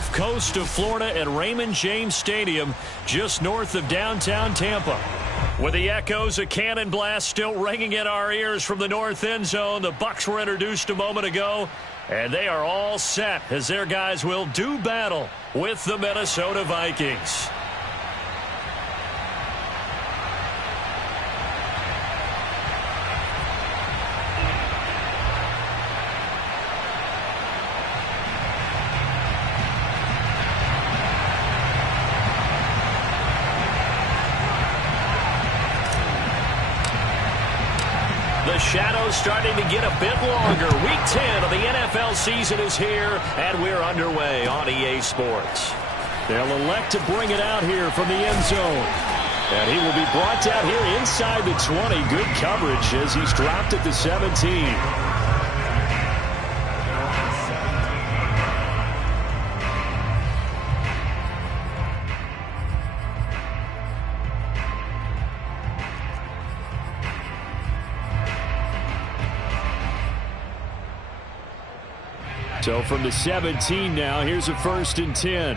Gulf Coast of Florida at Raymond James Stadium, just north of downtown Tampa. With the echoes of Cannon Blast still ringing in our ears from the north end zone, the Bucs were introduced a moment ago, and they are all set as their guys will do battle with the Minnesota Vikings. The shadow's starting to get a bit longer. Week 10 of the NFL season is here, and we're underway on EA Sports. They'll elect to bring it out here from the end zone. And he will be brought down here inside the 20. Good coverage as he's dropped at the 17. So from the 17 now, here's a 1st and 10.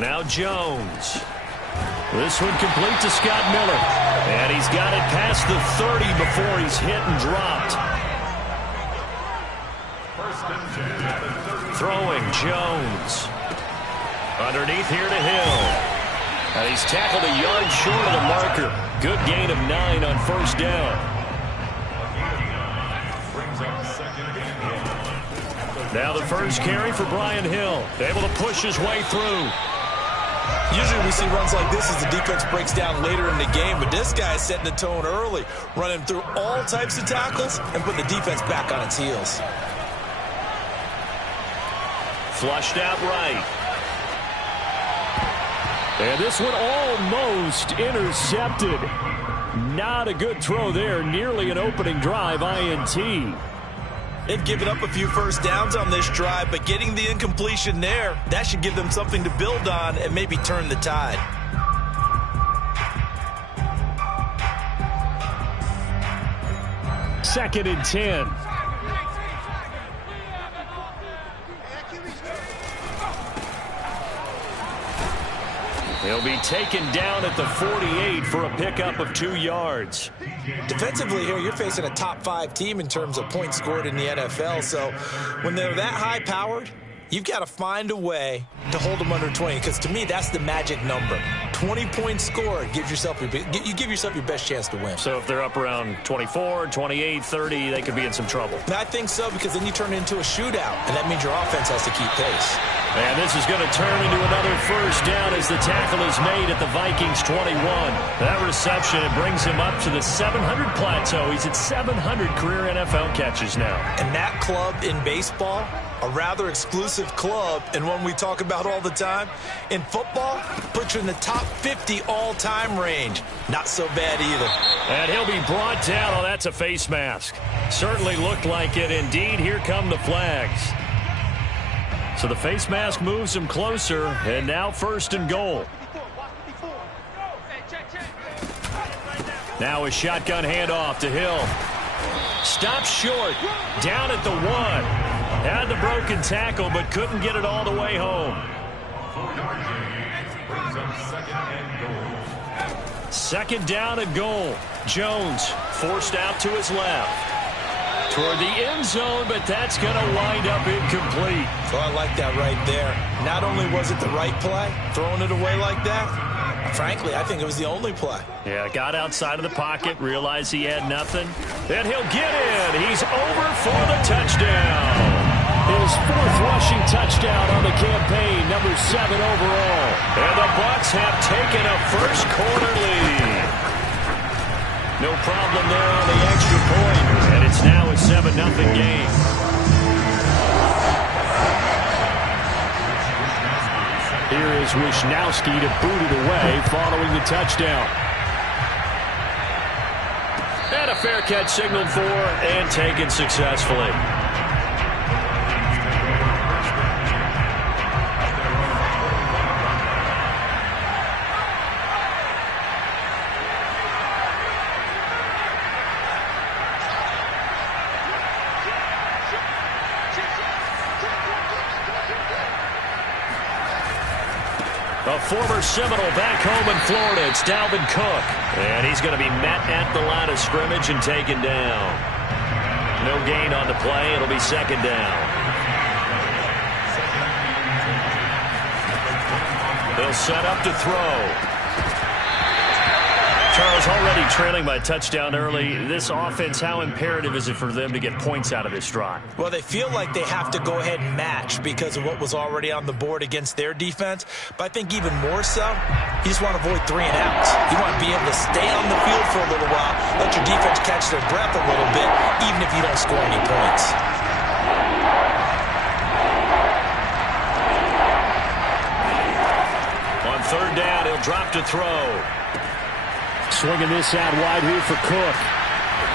Now Jones. This one complete to Scott Miller. And he's got it past the 30 before he's hit and dropped. Throwing Jones. Underneath here to Hill. And he's tackled a yard short of the marker. Good gain of 9 on 1st down. Now the first carry for Brian Hill. Able to push his way through. Usually we see runs like this as the defense breaks down later in the game, but this guy is setting the tone early, running through all types of tackles and putting the defense back on its heels. Flushed out right. And this one almost intercepted. Not a good throw there. Nearly an opening drive, INT. They've given up a few first downs on this drive, but getting the incompletion there, that should give them something to build on and maybe turn the tide. Second and 10. He'll be taken down at the 48 for a pickup of 2 yards. Defensively here, you're facing a top 5 team in terms of points scored in the NFL. So when they're that high-powered, you've got to find a way to hold them under 20. Because to me, that's the magic number. 20 points scored gives yourself you give yourself your best chance to win. So if they're up around 24, 28, 30, they could be in some trouble. And I think so, because then you turn it into a shootout, and that means your offense has to keep pace. And this is going to turn into another first down as the tackle is made at the Vikings 21. That reception, it brings him up to the 700 plateau. He's at 700 career NFL catches now. And that club in baseball, a rather exclusive club, and one we talk about all the time. In football, puts you in the top 50 all-time range. Not so bad either. And he'll be brought down. Oh, that's a face mask. Certainly looked like it. Indeed, here come the flags. So the face mask moves him closer, and now 1st and goal. Now a shotgun handoff to Hill. Stops short, down at the 1. Had the broken tackle, but couldn't get it all the way home. 2nd down and goal. Jones forced out to his left. Toward the end zone, but that's going to wind up incomplete. Oh, I like that right there. Not only was it the right play, throwing it away like that, frankly, I think it was the only play. Yeah, got outside of the pocket, realized he had nothing. Then he'll get in. He's over for the touchdown. His 4th rushing touchdown on the campaign, number 7 overall. And the Bucs have taken a first quarter lead. No problem there on the extra point. And it's now a 7-0 game. Here is Wisnowski to boot it away following the touchdown. And a fair catch signaled for and taken successfully. A former Seminole back home in Florida. It's Dalvin Cook. And he's going to be met at the line of scrimmage and taken down. No gain on the play. It'll be second down. They'll set up to throw. Charles, already trailing by a touchdown early. This offense, how imperative is it for them to get points out of this drive? Well, they feel like they have to go ahead and match because of what was already on the board against their defense. But I think even more so, you just want to avoid 3 and outs. You want to be able to stay on the field for a little while, let your defense catch their breath a little bit, even if you don't score any points. On third down, he'll drop to throw. Swinging this out wide here for Cook.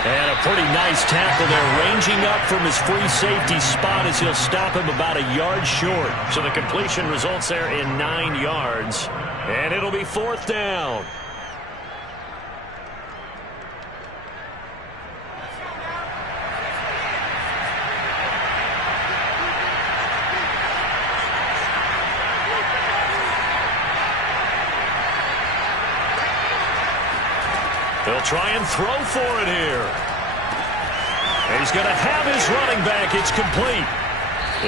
And a pretty nice tackle there, ranging up from his free safety spot as he'll stop him about a yard short. So the completion results there in 9 yards. And it'll be fourth down. They'll try and throw for it here. And he's going to have his running back. It's complete.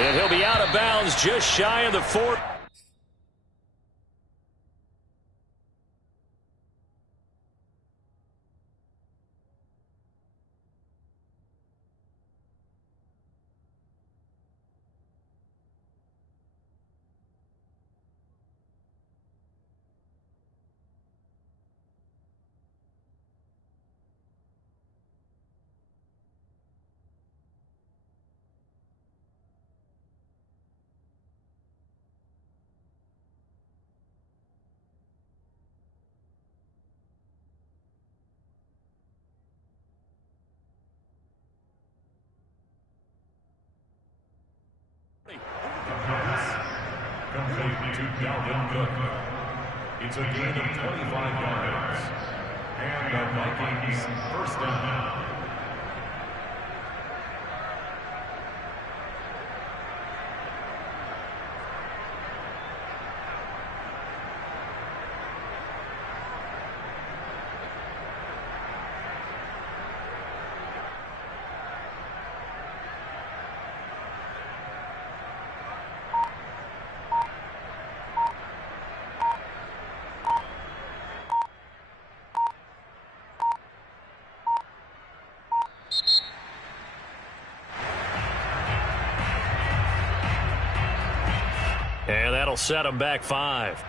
And he'll be out of bounds just shy of the 4. Complete to Dalvin Cook. It's a gain of 25 yards. And the Vikings first down. And that'll set him back 5.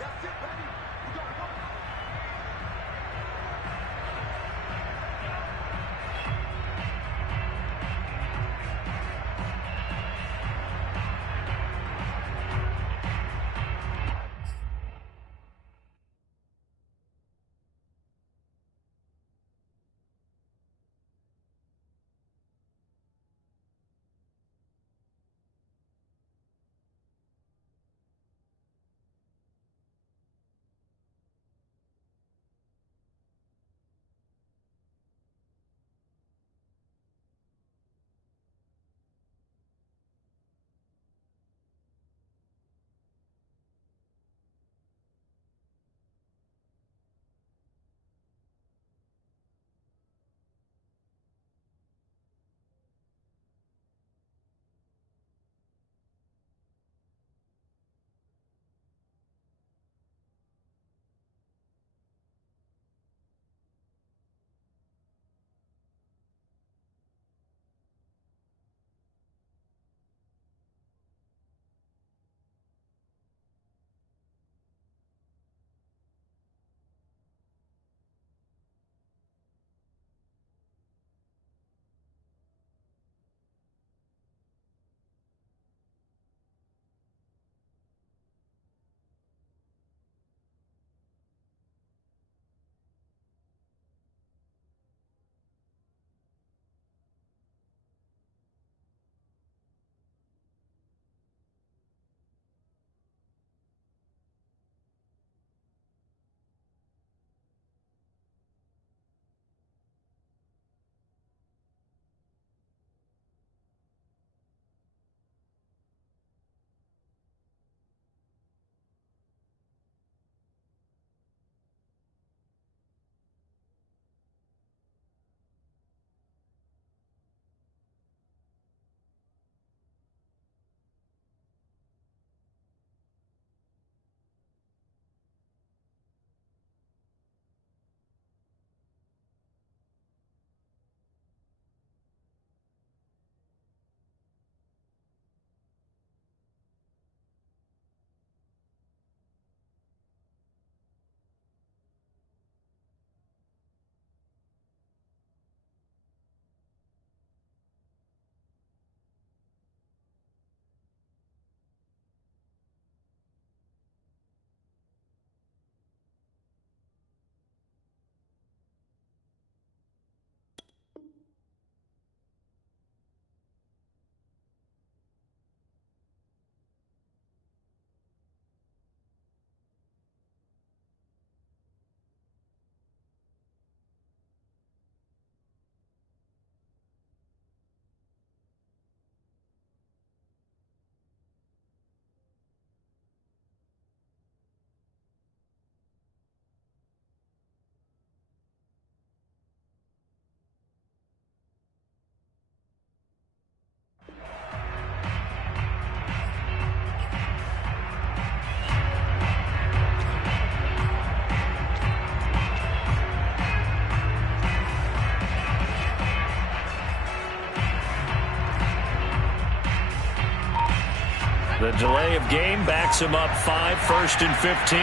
The delay of game backs him up 5, 1st and 15.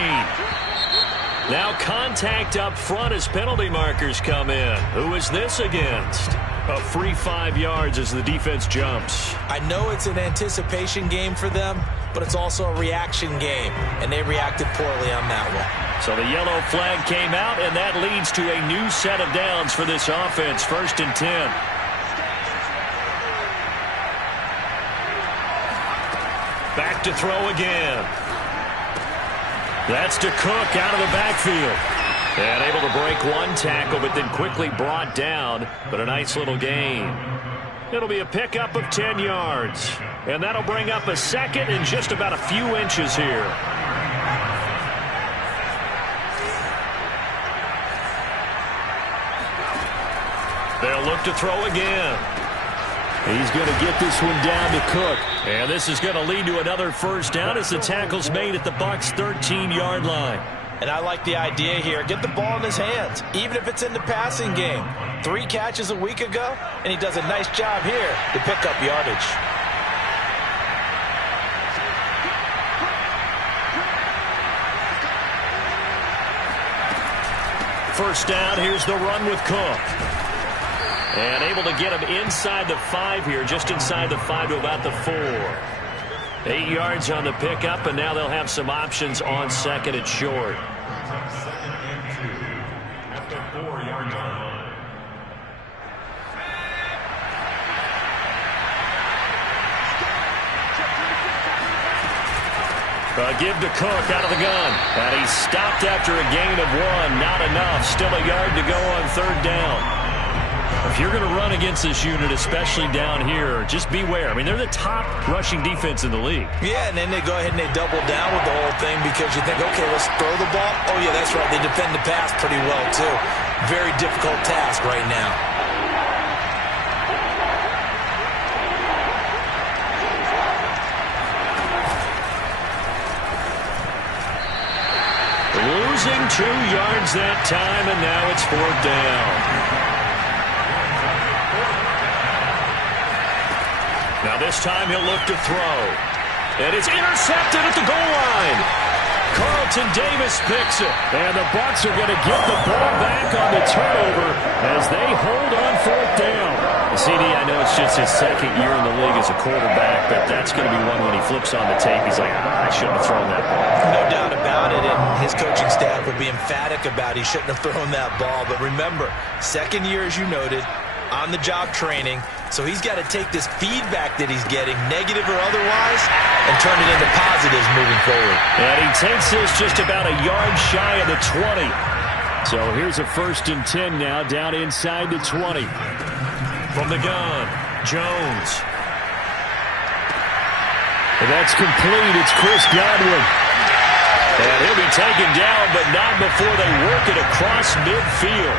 Now contact up front as penalty markers come in. Who is this against? A free 5 yards as the defense jumps. I know it's an anticipation game for them, but it's also a reaction game, and they reacted poorly on that one. So the yellow flag came out, and that leads to a new set of downs for this offense. 1st and 10. Back to throw again. That's to Cook out of the backfield. And able to break one tackle, but then quickly brought down. But a nice little gain. It'll be a pickup of 10 yards. And that'll bring up a 2nd and just about a few inches here. They'll look to throw again. He's going to get this one down to Cook. And this is going to lead to another 1st down as the tackle's made at the Bucs' 13-yard line. And I like the idea here. Get the ball in his hands, even if it's in the passing game. 3 catches a week ago, and he does a nice job here to pick up yardage. First down, here's the run with Cook. And able to get him inside the 5 here, just inside the 5 to about the 4. 8 yards on the pickup, and now they'll have some options on 2nd and short. 2nd and 2 at the 4-yard line. Give to Cook out of the gun. And he stopped after a gain of 1. Not enough. Still a yard to go on 3rd down. If you're going to run against this unit, especially down here, just beware. I mean, they're the top rushing defense in the league. Yeah, and then they go ahead and they double down with the whole thing because you think, okay, let's throw the ball. Oh, yeah, that's right. They defend the pass pretty well, too. Very difficult task right now. Losing 2 yards that time, and now it's 4th down. Now this time he'll look to throw. And it's intercepted at the goal line. Carlton Davis picks it. And the Bucs are going to get the ball back on the turnover as they hold on 4th down. CD, I know it's just his 2nd year in the league as a quarterback, but that's going to be one when he flips on the tape. He's like, I shouldn't have thrown that ball. No doubt about it, and his coaching staff would be emphatic about he shouldn't have thrown that ball. But remember, 2nd year, as you noted, on-the-job training. So he's got to take this feedback that he's getting, negative or otherwise, and turn it into positives moving forward. And he takes this just about a yard shy of the 20. So here's a 1st and 10 now, down inside the 20. From the gun, Jones. And that's complete. It's Chris Godwin. And he'll be taken down, but not before they work it across midfield.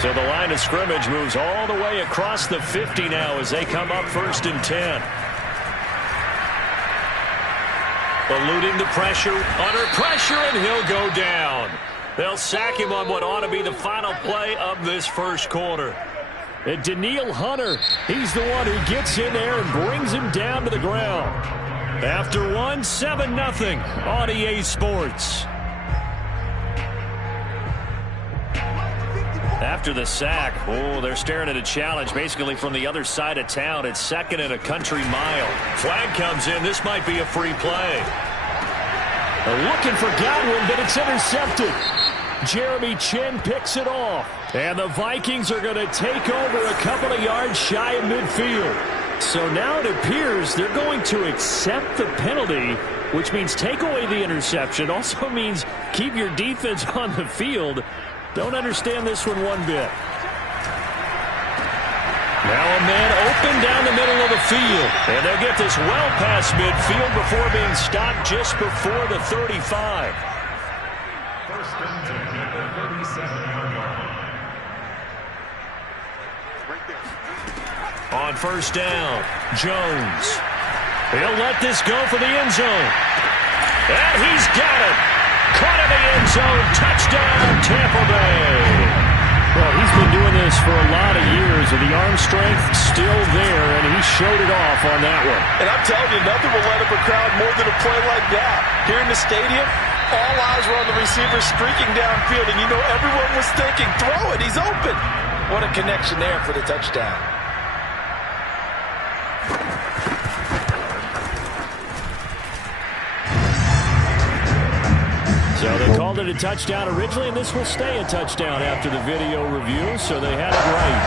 So the line of scrimmage moves all the way across the 50 now as they come up 1st and 10. Eluding the pressure, under pressure, and he'll go down. They'll sack him on what ought to be the final play of this 1st quarter. And Danielle Hunter, he's the one who gets in there and brings him down to the ground. After 1, 7-0 on EA Sports. After the sack, they're staring at a challenge basically from the other side of town. It's 2nd and a country mile. Flag comes in. This might be a free play. They're looking for Godwin, but it's intercepted. Jeremy Chin picks it off. And the Vikings are going to take over a couple of yards shy of midfield. So now it appears they're going to accept the penalty, which means take away the interception. Also means keep your defense on the field. Don't understand this one bit. Now a man open down the middle of the field. And they'll get this well past midfield before being stopped just before the 35. 1st and 10 at the 37-yard line. On 1st down, Jones. He'll let this go for the end zone. And he's got it. Caught in the end zone. Touchdown, Tampa Bay. Well, he's been doing this for a lot of years, and the arm strength still there, and he showed it off on that one. And I'm telling you, nothing will let up a crowd more than a play like that. Here in the stadium, all eyes were on the receiver streaking downfield, and you know everyone was thinking, throw it, he's open. What a connection there for the touchdown. So they called it a touchdown originally, and this will stay a touchdown after the video review, so they had it right.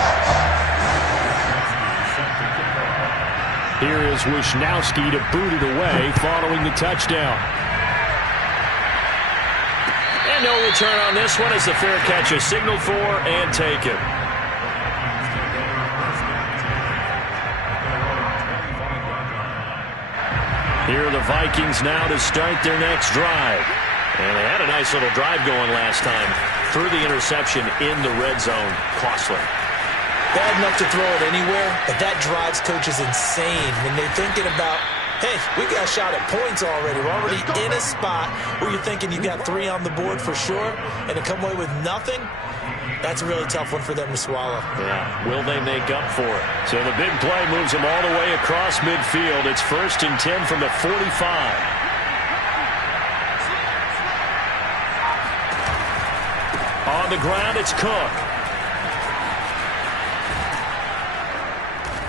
Here is Wisnowski to boot it away following the touchdown. And no return on this one as the fair catch is signaled for and taken. Here are the Vikings now to start their next drive. And they had a nice little drive going last time. Threw the interception in the red zone. Costly. Bad enough to throw it anywhere, but that drives coaches insane when they're thinking about, hey, we got a shot at points already. We're already in a spot where you're thinking you got 3 on the board for sure, and to come away with nothing, that's a really tough one for them to swallow. Yeah, will they make up for it? So the big play moves them all the way across midfield. It's 1st and 10 from the 45. On the ground, it's Cook.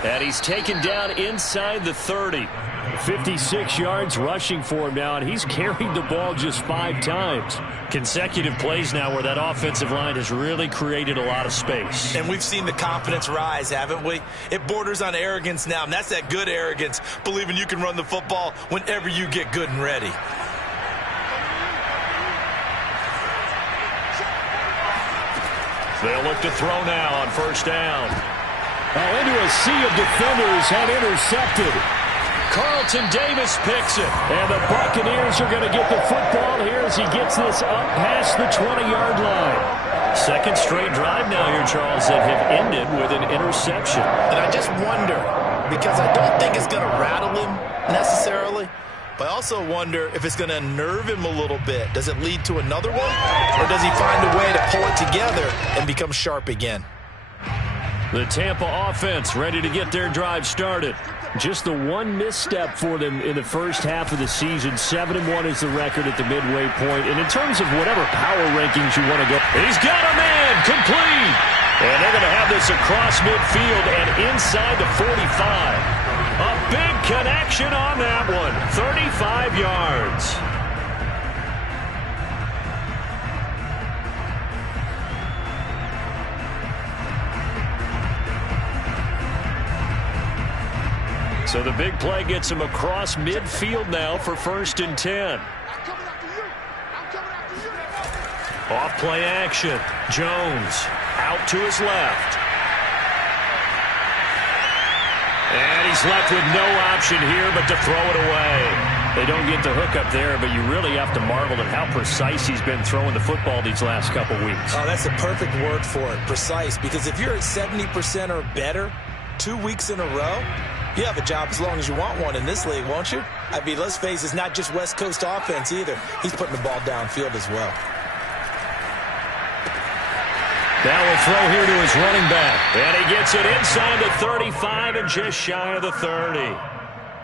And he's taken down inside the 30. 56 yards rushing for him now, and he's carried the ball just 5 times. Consecutive plays now where that offensive line has really created a lot of space. And we've seen the confidence rise, haven't we? It borders on arrogance now, and that's that good arrogance, believing you can run the football whenever you get good and ready. They'll look to throw now on 1st down. Into a sea of defenders and intercepted. Carlton Davis picks it. And the Buccaneers are going to get the football here as he gets this up past the 20-yard line. Second straight drive now here, Charles, that have ended with an interception. And I just wonder, because I don't think it's going to rattle him necessarily, but I also wonder if it's going to unnerve him a little bit. Does it lead to another one? Or does he find a way to pull it together and become sharp again? The Tampa offense ready to get their drive started. Just the one misstep for them in the first half of the season. 7-1 is the record at the midway point. And in terms of whatever power rankings you want to go, he's got a man complete. And they're going to have this across midfield and inside the 45. A big connection on that one. 35 yards. So the big play gets him across midfield now for 1st and 10. Off play action. Jones out to his left. And he's left with no option here but to throw it away. They don't get the hook up there, but you really have to marvel at how precise he's been throwing the football these last couple weeks. Oh, that's the perfect word for it, precise. Because if you're at 70% or better 2 weeks in a row, you have a job as long as you want one in this league, won't you? I mean, let's face it, it's not just West Coast offense either. He's putting the ball downfield as well. Now we'll throw here to his running back. And he gets it inside the 35 and just shy of the 30.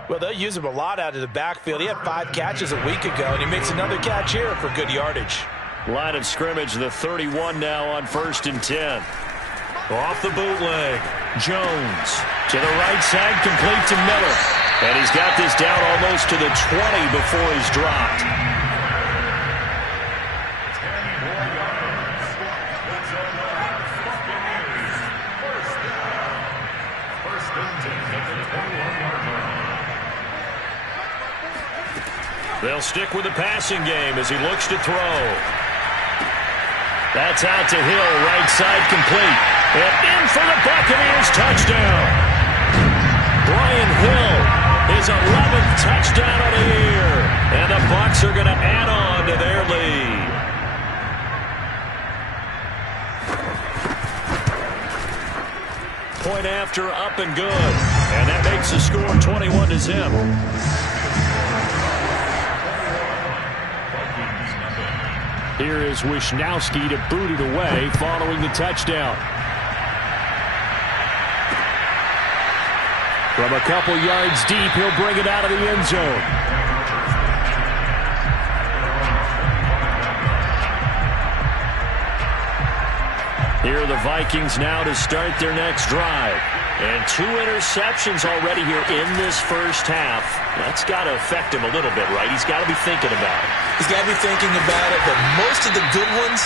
Well, they'll use him a lot out of the backfield. He had 5 catches a week ago, and he makes another catch here for good yardage. Line of scrimmage, the 31 now on 1st and 10. Off the bootleg. Jones to the right side, complete to Miller. And he's got this down almost to the 20 before he's dropped. They'll stick with the passing game as he looks to throw. That's out to Hill, right side complete. And in for the Buccaneers, touchdown. Brian Hill, his 11th touchdown of the year. And the Bucs are going to add on to their lead. Point after, up and good. And that makes the score 21-0. Here is Wisnowski to boot it away following the touchdown. From a couple yards deep, he'll bring it out of the end zone. Here are the Vikings now to start their next drive. And 2 interceptions already here in this first half. That's got to affect him a little bit, right? He's got to be thinking about it. He's got to be thinking about it, but most of the good ones,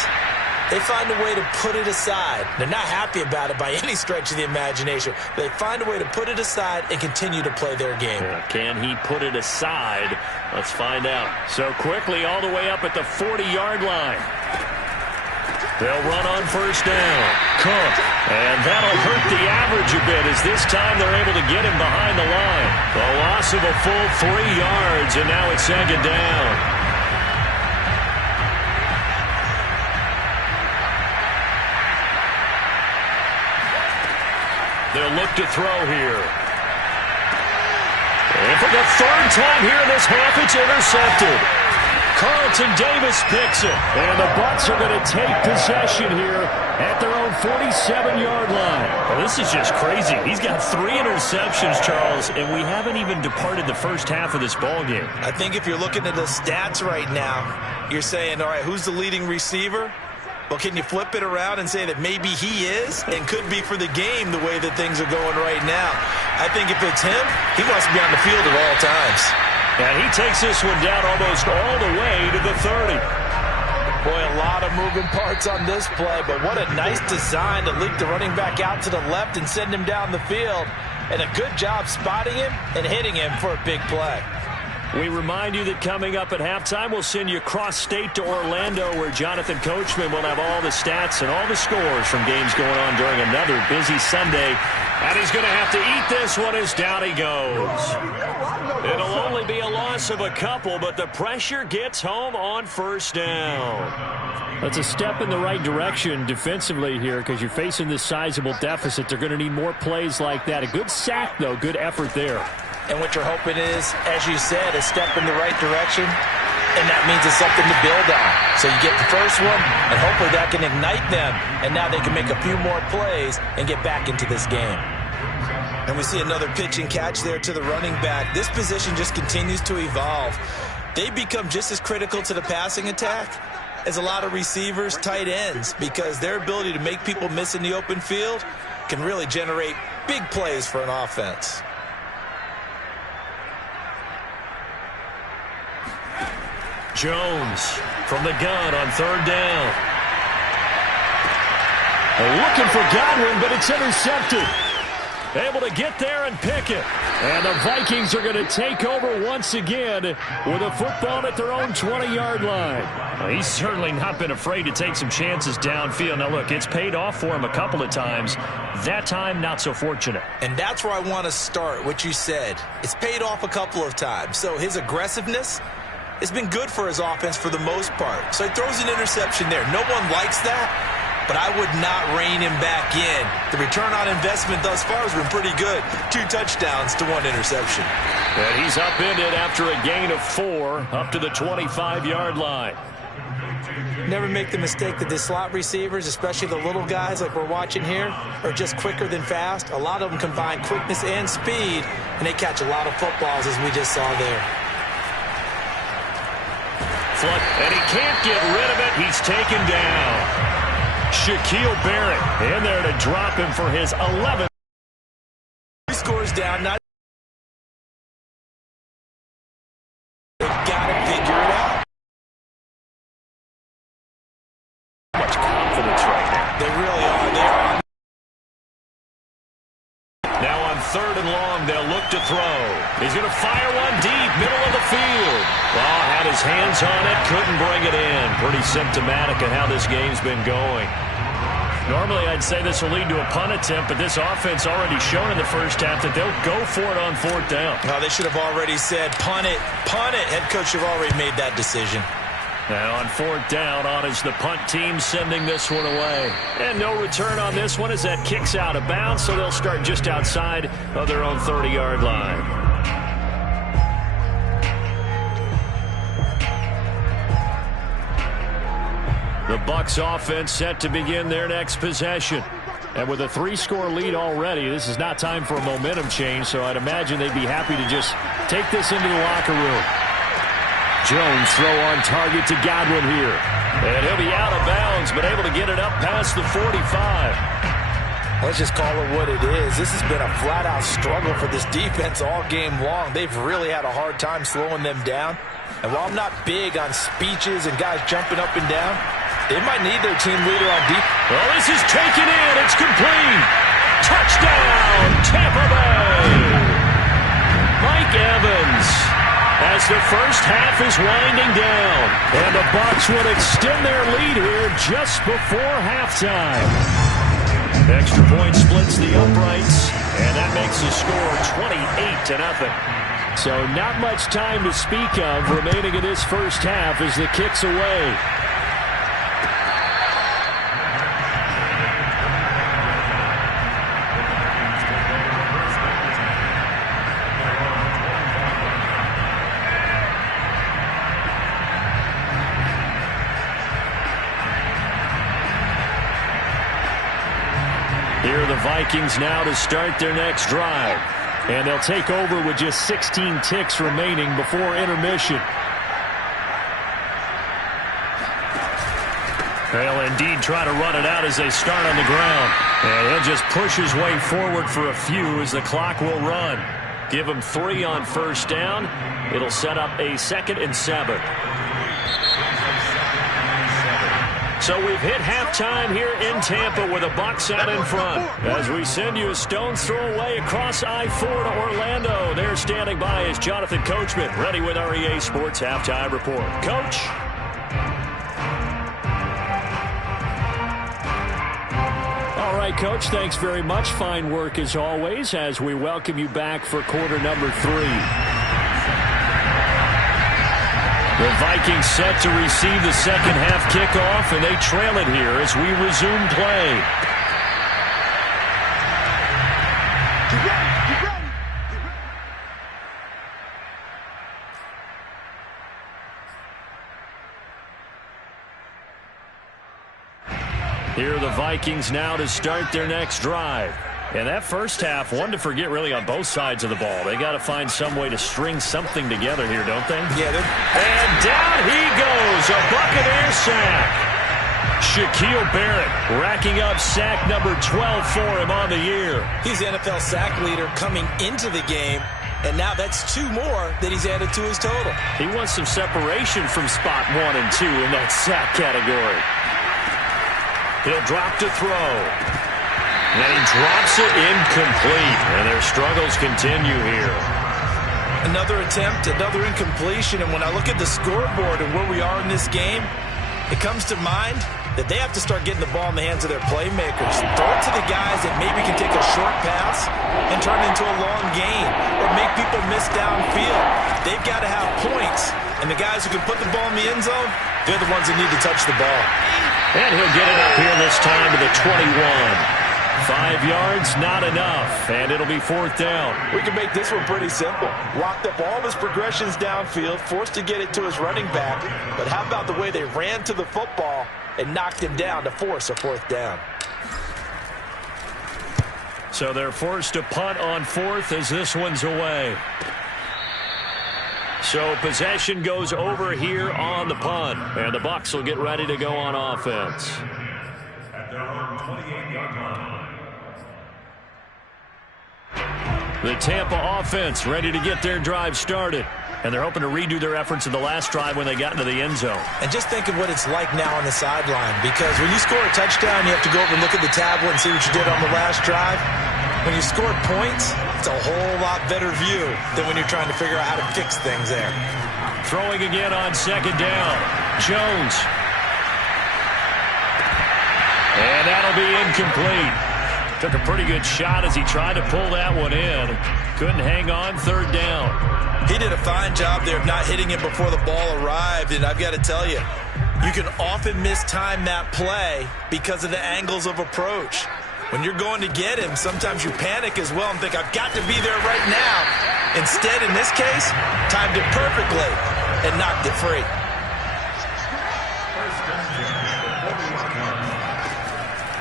they find a way to put it aside. They're not happy about it by any stretch of the imagination. They find a way to put it aside and continue to play their game. Can he put it aside? Let's find out. So quickly all the way up at the 40-yard line. They'll run on first down. Cook. And that'll hurt the average a bit as this time they're able to get him behind the line. A loss of a full 3 yards, and now it's second down. They'll look to throw here. And for the 3rd time here in this half, it's intercepted. Carlton Davis picks it. And the Bucs are going to take possession here at their own 47-yard line. Well, this is just crazy. He's got 3 interceptions, Charles, and we haven't even departed the first half of this ballgame. I think if you're looking at the stats right now, you're saying, all right, who's the leading receiver? Well, can you flip it around and say that maybe he is and could be for the game the way that things are going right now? I think if it's him, he wants to be on the field at all times. And he takes this one down almost all the way to the 30. Boy, a lot of moving parts on this play, but what a nice design to leak the running back out to the left and send him down the field. And a good job spotting him and hitting him for a big play. We remind you that coming up at halftime, we'll send you cross-state to Orlando, where Jonathan Coachman will have all the stats and all the scores from games going on during another busy Sunday. And he's going to have to eat this one as down he goes. It'll only be a loss of a couple, but the pressure gets home on first down. That's a step in the right direction defensively here because you're facing this sizable deficit. They're going to need more plays like that. A good sack, though. Good effort there. And what you're hoping is, as you said, a step in the right direction, and that means it's something to build on. So you get the first one, and hopefully that can ignite them, and now they can make a few more plays and get back into this game. And we see another pitch and catch there to the running back. This position just continues to evolve. They become just as critical to the passing attack as a lot of receivers, tight ends, because their ability to make people miss in the open field can really generate big plays for an offense. Jones from the gun on 3rd down. Looking for Godwin, but it's intercepted. Able to get there and pick it. And the Vikings are going to take over once again with a football at their own 20-yard line. Well, he's certainly not been afraid to take some chances downfield. Now, look, it's paid off for him a couple of times. That time, not so fortunate. And that's where I want to start, what you said. It's paid off a couple of times. So his aggressiveness, it's been good for his offense for the most part. So he throws an interception there. No one likes that, but I would not rein him back in. The return on investment thus far has been pretty good. 2 touchdowns to 1 interception. And he's upended after a gain of 4 up to the 25-yard line. Never make the mistake that the slot receivers, especially the little guys like we're watching here, are just quicker than fast. A lot of them combine quickness and speed, and they catch a lot of footballs as we just saw there. And he can't get rid of it. He's taken down. Shaquille Barrett in there to drop him for his 11th. He scores down. Not they got to figure it out. Much confidence right now. They really are. They are. Now on 3rd and long, they'll look to throw. He's going to fire one deep, middle of the field. Well, had his hands on it, couldn't bring it in. Pretty symptomatic of how this game's been going. Normally, I'd say this will lead to a punt attempt, but this offense already shown in the first half that they'll go for it on 4th down. No, they should have already said, punt it, punt it. Head coach have already made that decision. Now on 4th down, on is the punt team sending this one away. And no return on this one as that kicks out of bounds, so they'll start just outside of their own 30-yard line. The Bucs offense set to begin their next possession. And with a 3-score lead already, this is not time for a momentum change, so I'd imagine they'd be happy to just take this into the locker room. Jones throw on target to Godwin here. And he'll be out of bounds, but able to get it up past the 45. Let's just call it what it is. This has been a flat-out struggle for this defense all game long. They've really had a hard time slowing them down. And while I'm not big on speeches and guys jumping up and down, they might need their team leader on deep. Well, this is taken in. It's complete. Touchdown, Tampa Bay. Mike Evans as the first half is winding down. And the Bucs would extend their lead here just before halftime. Extra point splits the uprights, and that makes the score 28-0. So not much time to speak of remaining in this first half as the kick's away. Here are the Vikings now to start their next drive. And they'll take over with just 16 ticks remaining before intermission. They'll indeed try to run it out as they start on the ground. And he'll just push his way forward for a few as the clock will run. Give him 3 on first down. It'll set up a 2nd and 7. So we've hit halftime here in Tampa with the Bucs out in front. As we send you a stone's throw away across I-4 to Orlando. There standing by is Jonathan Coachman, ready with our EA Sports Halftime Report. Coach? All right, Coach, thanks very much. Fine work as always as we welcome you back for quarter number 3. The Vikings set to receive the second half kickoff, and they trail it here as we resume play. Here are the Vikings now to start their next drive. And that first half, one to forget really on both sides of the ball. They got to find some way to string something together here, don't they? Yeah. And down he goes, a Buccaneer sack. Shaquille Barrett racking up sack number 12 for him on the year. He's the NFL sack leader coming into the game, and now that's 2 more that he's added to his total. He wants some separation from spot 1 and 2 in that sack category. He'll drop to throw. And he drops it incomplete, and their struggles continue here. Another attempt, another incompletion, and when I look at the scoreboard and where we are in this game, it comes to mind that they have to start getting the ball in the hands of their playmakers. Throw it to the guys that maybe can take a short pass and turn it into a long gain or make people miss downfield. They've got to have points, and the guys who can put the ball in the end zone, they're the ones that need to touch the ball. And he'll get it up here this time to the 21. 5 yards, not enough, and it'll be 4th down. We can make this one pretty simple. Locked up all his progressions downfield, forced to get it to his running back, but how about the way they ran to the football and knocked him down to force a 4th down? So they're forced to punt on 4th as this one's away. So possession goes over here on the punt, and the Bucs will get ready to go on offense. At their own 28-yard line. The Tampa offense ready to get their drive started. And they're hoping to redo their efforts in the last drive when they got into the end zone. And just think of what it's like now on the sideline, because when you score a touchdown, you have to go over and look at the tablet and see what you did on the last drive. When you score points, it's a whole lot better view than when you're trying to figure out how to fix things there. Throwing again on 2nd down. Jones. And that'll be incomplete. Took a pretty good shot as he tried to pull that one in. Couldn't hang on 3rd down. He did a fine job there of not hitting it before the ball arrived, and I've got to tell you, you can often mistime that play because of the angles of approach. When you're going to get him, sometimes you panic as well and think, I've got to be there right now. Instead, in this case, timed it perfectly and knocked it free.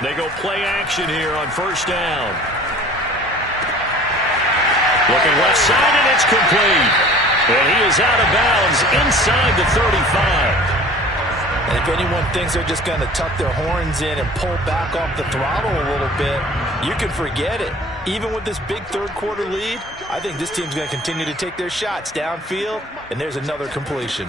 They go play action here on first down. Looking left side, and it's complete. And he is out of bounds inside the 35. And if anyone thinks they're just going to tuck their horns in and pull back off the throttle a little bit, you can forget it. Even with this big third-quarter lead, I think this team's going to continue to take their shots downfield, and there's another completion.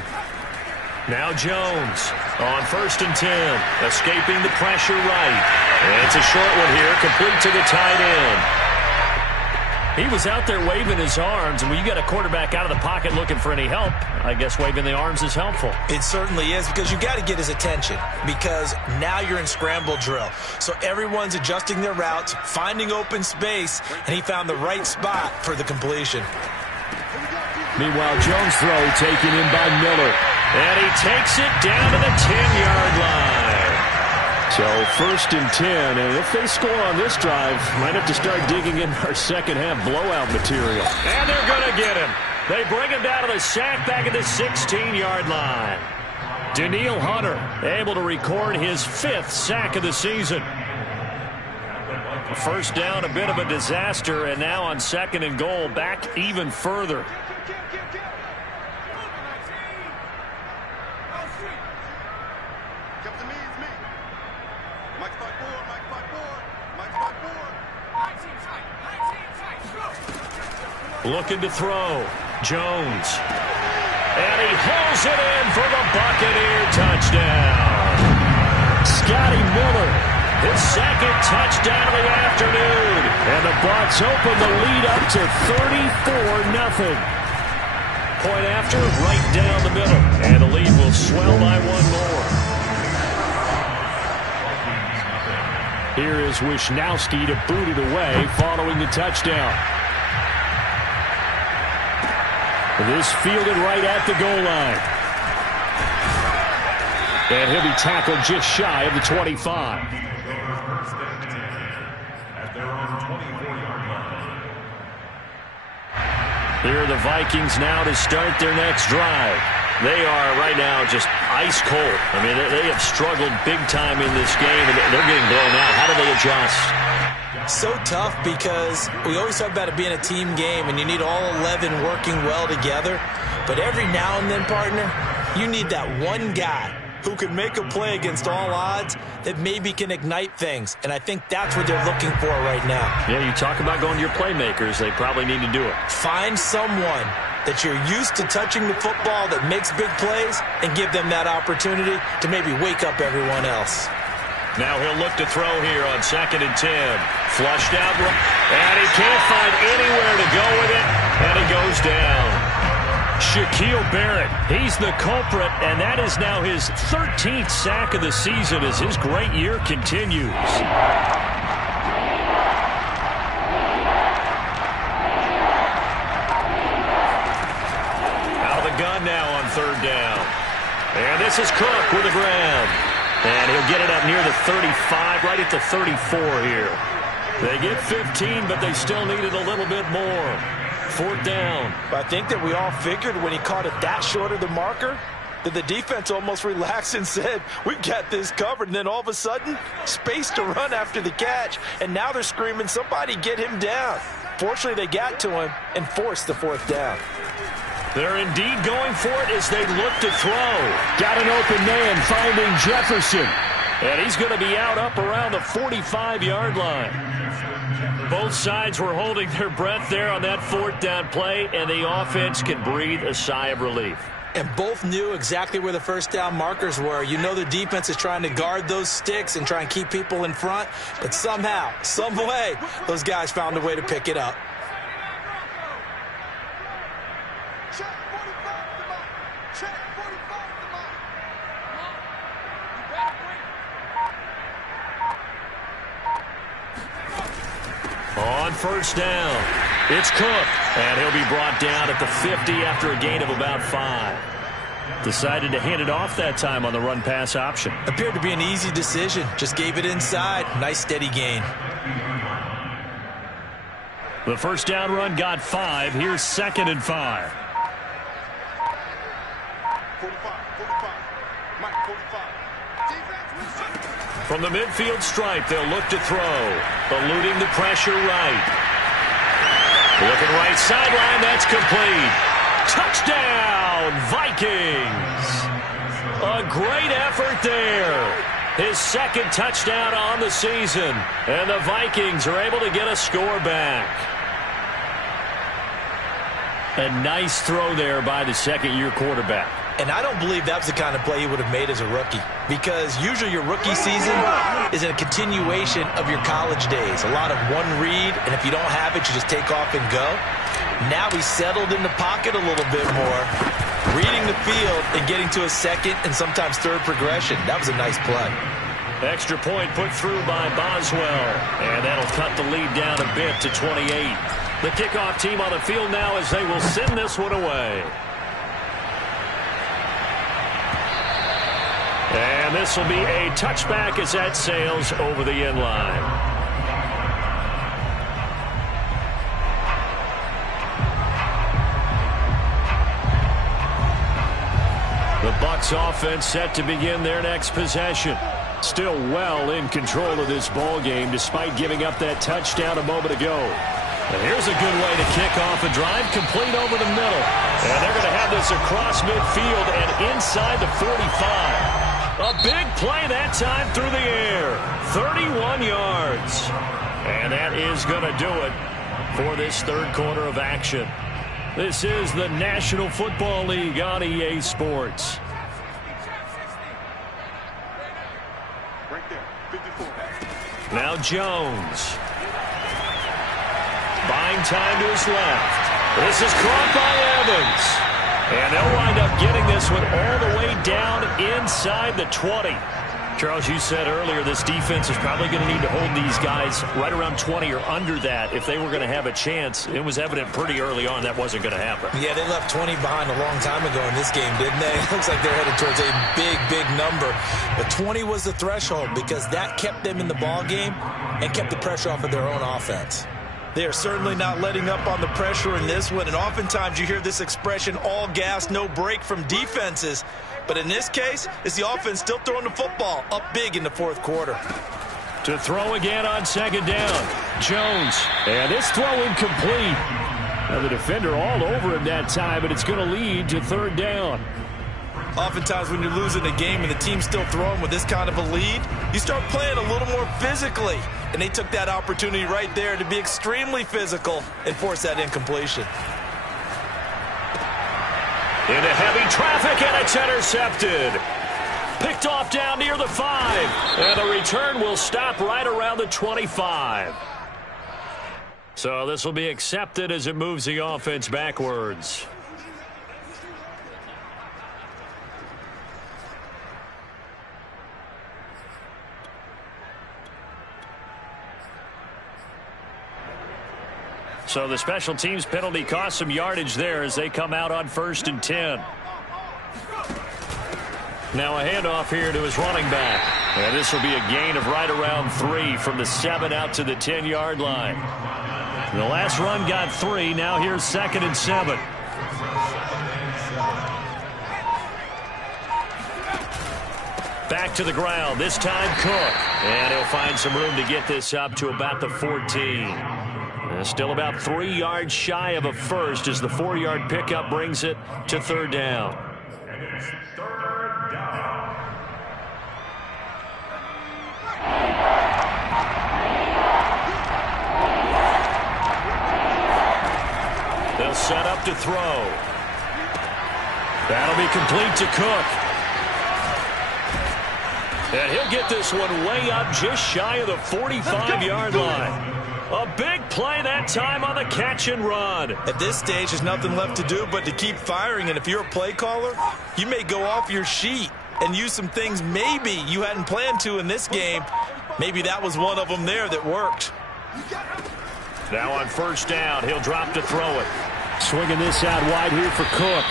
Now Jones on 1st and 10, escaping the pressure right. And it's a short one here, complete to the tight end. He was out there waving his arms, and when you got a quarterback out of the pocket looking for any help, I guess waving the arms is helpful. It certainly is, because you got to get his attention, because now you're in scramble drill. So everyone's adjusting their routes, finding open space, and he found the right spot for the completion. Meanwhile, Jones' throw taken in by Miller. And he takes it down to the 10-yard line. So 1st and 10, and if they score on this drive, might have to start digging in our second-half blowout material. And they're going to get him. They bring him down to the sack back at the 16-yard line. Danielle Hunter able to record his 5th sack of the season. First down, a bit of a disaster, and now on 2nd and goal, back even further. Looking to throw. Jones. And he hauls it in for the Buccaneer touchdown. Scotty Miller, his 2nd touchdown of the afternoon. And the Bucs open the lead up to 34-0. Point after, right down the middle. And the lead will swell by 1 more. Here is Wisnowski to boot it away following the touchdown. This fielded right at the goal line. And he'll be tackled just shy of the 25. Here are the Vikings now to start their next drive. They are right now just ice cold. I mean, they have struggled big time in this game, and they're getting blown out. How do they adjust? So tough, because we always talk about it being a team game, and you need all 11 working well together. But every now and then, partner, you need that one guy who can make a play against all odds that maybe can ignite things. And I think that's what they're looking for right now. Yeah, you talk about going to your playmakers. They probably need to do it. Find someone that you're used to touching the football that makes big plays and give them that opportunity to maybe wake up everyone else. Now he'll look to throw here on 2nd and 10. Flushed out, and he can't find anywhere to go with it, and he goes down. Shaquille Barrett, he's the culprit, and that is now his 13th sack of the season as his great year continues. Out of the gun now on 3rd down. And this is Cook with the grab. And he'll get it up near the 35, right at the 34 here. They get 15, but they still needed a little bit more. 4th down. I think that we all figured when he caught it that short of the marker that the defense almost relaxed and said, we've got this covered. And then all of a sudden, space to run after the catch. And now they're screaming, somebody get him down. Fortunately, they got to him and forced the 4th down. They're indeed going for it as they look to throw. Got an open man finding Jefferson. And he's going to be out up around the 45-yard line. Both sides were holding their breath there on that 4th down play, and the offense can breathe a sigh of relief. And both knew exactly where the 1st down markers were. You know the defense is trying to guard those sticks and try and keep people in front, but somehow, some way, those guys found a way to pick it up. On 1st down, it's Cook, and he'll be brought down at the 50 after a gain of about 5. Decided to hand it off that time on the run-pass option. Appeared to be an easy decision. Just gave it inside. Nice steady gain. The 1st down run got 5. Here's 2nd and 5. 45. Mike, 45. From the midfield stripe, they'll look to throw. Eluding the pressure right. Looking right sideline, that's complete. Touchdown, Vikings! A great effort there. His second touchdown on the season. And the Vikings are able to get a score back. A nice throw there by the second-year quarterback. And I don't believe that was the kind of play he would have made as a rookie, because usually your rookie season is a continuation of your college days. A lot of one read, and if you don't have it, you just take off and go. Now he's settled in the pocket a little bit more, reading the field and getting to a second and sometimes third progression. That was a nice play. Extra point put through by Boswell, and that'll cut the lead down a bit to 28. The kickoff team on the field now as they will send this one away. And this will be a touchback as that sails over the end line. The Bucs offense set to begin their next possession. Still well in control of this ball game despite giving up that touchdown a moment ago. And here's a good way to kick off a drive, complete over the middle. And they're going to have this across midfield and inside the 45. A big play that time through the air. 31 yards. And that is going to do it for this third quarter of action. This is the National Football League on EA Sports. Now Jones. Buying time to his left. This is caught by Evans. And they'll wind up getting this one all the way down inside the 20. Charles, you said earlier this defense is probably going to need to hold these guys right around 20 or under that if they were going to have a chance. It was evident pretty early on that wasn't going to happen. Yeah, they left 20 behind a long time ago in this game, didn't they? It looks like they're headed towards a big, big number. But 20 was the threshold because that kept them in the ball game and kept the pressure off of their own offense. They are certainly not letting up on the pressure in this one, and oftentimes you hear this expression, all gas, no break from defenses. But in this case, it's the offense still throwing the football up big in the fourth quarter. To throw again on second down, Jones. And this throw incomplete. Now the defender all over him that time, but it's going to lead to third down. Oftentimes when you're losing a game and the team's still throwing with this kind of a lead, you start playing a little more physically. And they took that opportunity right there to be extremely physical and force that incompletion. Into heavy traffic, and it's intercepted. Picked off down near the 5. And the return will stop right around the 25. So this will be accepted as it moves the offense backwards. So the special teams penalty cost some yardage there as they come out on 1st and 10. Now a handoff here to his running back. And this will be a gain of right around 3 from the 7 out to the 10-yard line. The last run got 3. Now here's 2nd and 7. Back to the ground. This time Cook. And he'll find some room to get this up to about the 14. Still about 3 yards shy of a first as the 4-yard pickup brings it to third down. And it's third down. They'll set up to throw. That'll be complete to Cook. And he'll get this one way up just shy of the 45-yard line. A big play that time on the catch and run. At this stage, there's nothing left to do but to keep firing. And if you're a play caller, you may go off your sheet and use some things maybe you hadn't planned to in this game. Maybe that was one of them there that worked. Now on 1st down, he'll drop to throw it. Swinging this out wide here for Cook.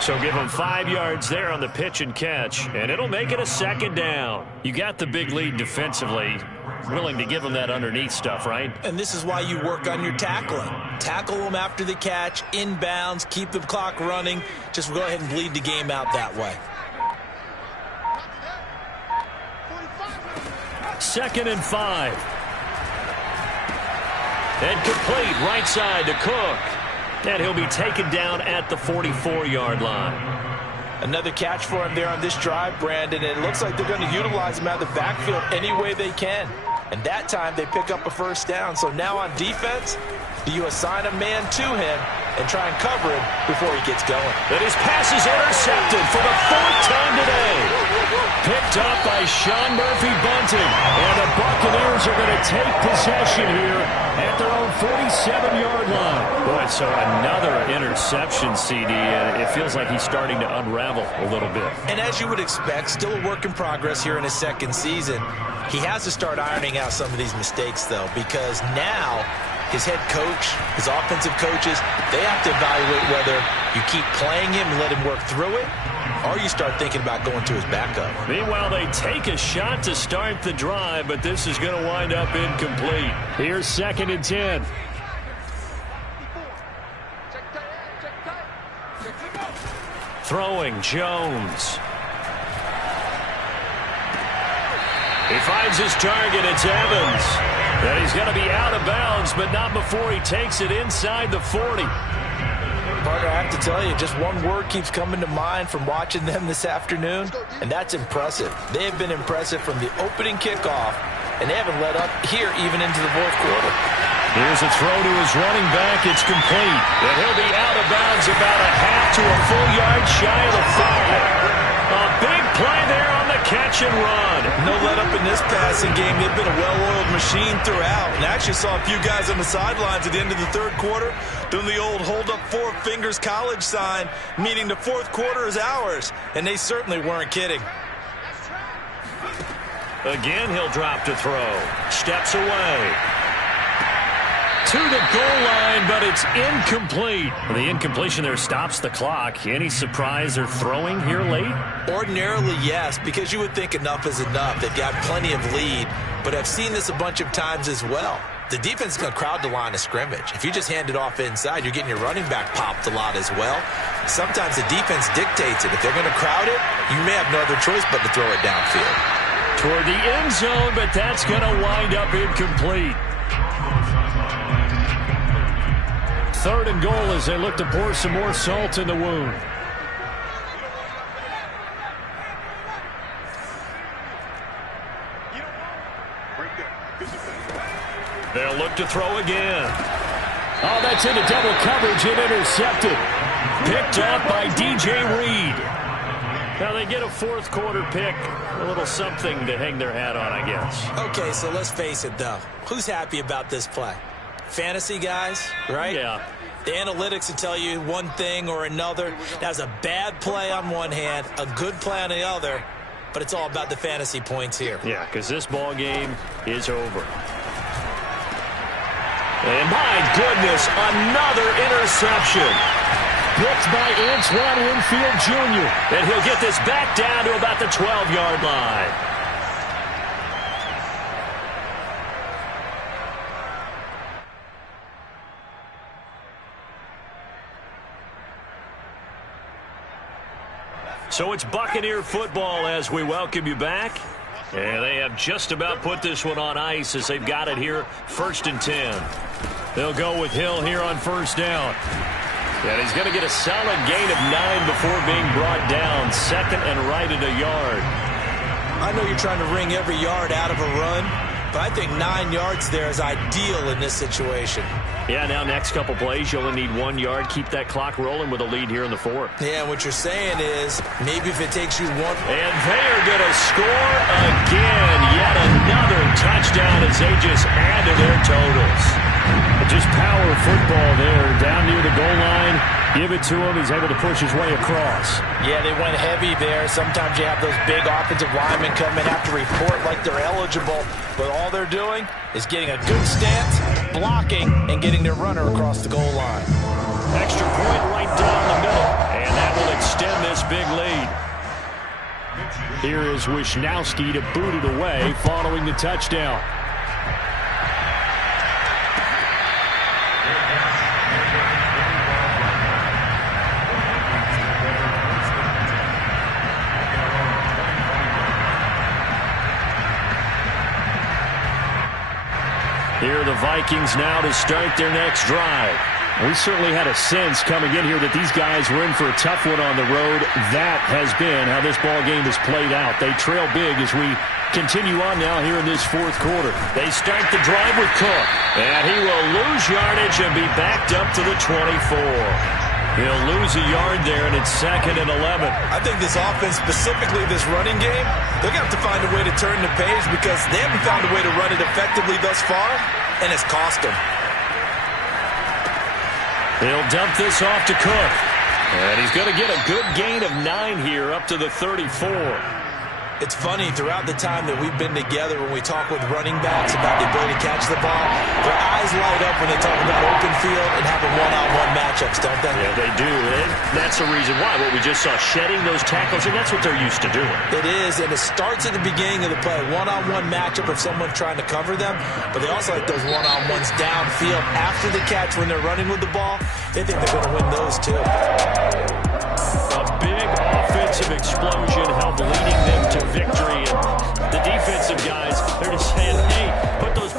So give him 5 yards there on the pitch and catch, and it'll make it a 2nd down. You got the big lead defensively. Willing to give him that underneath stuff, right? And this is why you work on your tackling. Tackle them after the catch, inbounds, keep the clock running. Just go ahead and bleed the game out that way. 2nd and 5. And complete right side to Cook. And he'll be taken down at the 44-yard line. Another catch for him there on this drive, Brandon. And it looks like they're going to utilize him out of the backfield any way they can. And that time they pick up a first down. So now on defense, do you assign a man to him and try and cover him before he gets going? And his pass is intercepted for the 4th time today. Picked up by Sean Murphy-Bunting. And the Buccaneers are going to take possession here at their own 47-yard line. Boy, so another interception, CD. It feels like he's starting to unravel a little bit. And as you would expect, still a work in progress here in his second season. He has to start ironing out some of these mistakes, though, because now his head coach, his offensive coaches, they have to evaluate whether you keep playing him and let him work through it, or you start thinking about going to his backup. Meanwhile, they take a shot to start the drive, but this is going to wind up incomplete. Here's 2nd and 10. Throwing Jones. He finds his target. It's Evans. And he's going to be out of bounds, but not before he takes it inside the 40. Partner, I have to tell you, just one word keeps coming to mind from watching them this afternoon, and that's impressive. They have been impressive from the opening kickoff, and they haven't let up here even into the 4th quarter. Here's a throw to his running back. It's complete. And he'll be out of bounds about a half to a full yard shy of the 5. A big play there on the catch and run. No let up in this passing game. They've been a well-oiled machine throughout. And I actually saw a few guys on the sidelines at the end of the 3rd quarter doing the old hold up 4 fingers college sign, meaning the 4th quarter is ours. And they certainly weren't kidding. Again, he'll drop to throw. Steps away. To the goal line, but it's incomplete. The incompletion there stops the clock. Any surprise they're throwing here late? Ordinarily, yes, because you would think enough is enough. They've got plenty of lead, but I've seen this a bunch of times as well. The defense is going to crowd the line of scrimmage. If you just hand it off inside, you're getting your running back popped a lot as well. Sometimes the defense dictates it. If they're going to crowd it, you may have no other choice but to throw it downfield. Toward the end zone, but that's going to wind up incomplete. 3rd and goal as they look to pour some more salt in the wound. They'll look to throw again. Oh, that's into double coverage and intercepted. Picked off by DJ Reed. Now they get a 4th quarter pick. A little something to hang their hat on, I guess. Okay, so let's face it, though. Who's happy about this play? Fantasy guys, right? Yeah. The analytics will tell you one thing or another. That's a bad play on one hand, a good play on the other, but it's all about the fantasy points here. Yeah, because this ball game is over. And my goodness, another interception. Picked by Antoine Winfield Jr. And he'll get this back down to about the 12-yard line. So it's Buccaneer football as we welcome you back. And they have just about put this one on ice as they've got it here, 1st and 10. They'll go with Hill here on 1st down. And he's going to get a solid gain of 9 before being brought down. 2nd and right at a yard. I know you're trying to wring every yard out of a run, but I think 9 yards there is ideal in this situation. Yeah, now next couple plays, you only need 1 yard. Keep that clock rolling with a lead here in the 4th. Yeah, what you're saying is maybe if it takes you 1. And they are going to score again. Yet another touchdown as they just add to their totals. Just power football there. Down near the goal line. Give it to him. He's able to push his way across. Yeah, they went heavy there. Sometimes you have those big offensive linemen come in, have to report like they're eligible. But all they're doing is getting a good stance, blocking, and getting their runner across the goal line. Extra point right down the middle. And that will extend this big lead. Here is Wisnowski to boot it away following the touchdown. Vikings now to start their next drive. We certainly had a sense coming in here that these guys were in for a tough one on the road. That has been how this ball game has played out. They trail big as we continue on now here in this fourth quarter. They start the drive with Cook, and he will lose yardage and be backed up to the 24. He'll lose a yard there, and it's 2nd and 11. I think this offense, specifically this running game, they're going to have to find a way to turn the page because they haven't found a way to run it effectively thus far, and it's cost them. They'll dump this off to Cook. And he's going to get a good gain of 9 here up to the 34. It's funny, throughout the time that we've been together when we talk with running backs about the ability to catch the ball, their eyes light up when they talk about open field and having one-on-one matchups, don't they? Yeah, they do. And that's the reason why. What we just saw, shedding those tackles, and that's what they're used to doing. It is, and it starts at the beginning of the play. One-on-one matchup of someone trying to cover them, but they also like those one-on-ones downfield after the catch when they're running with the ball. They think they're going to win those too. A big offensive explosion helped leading them to victory. And the defensive guys, they're just saying, hey,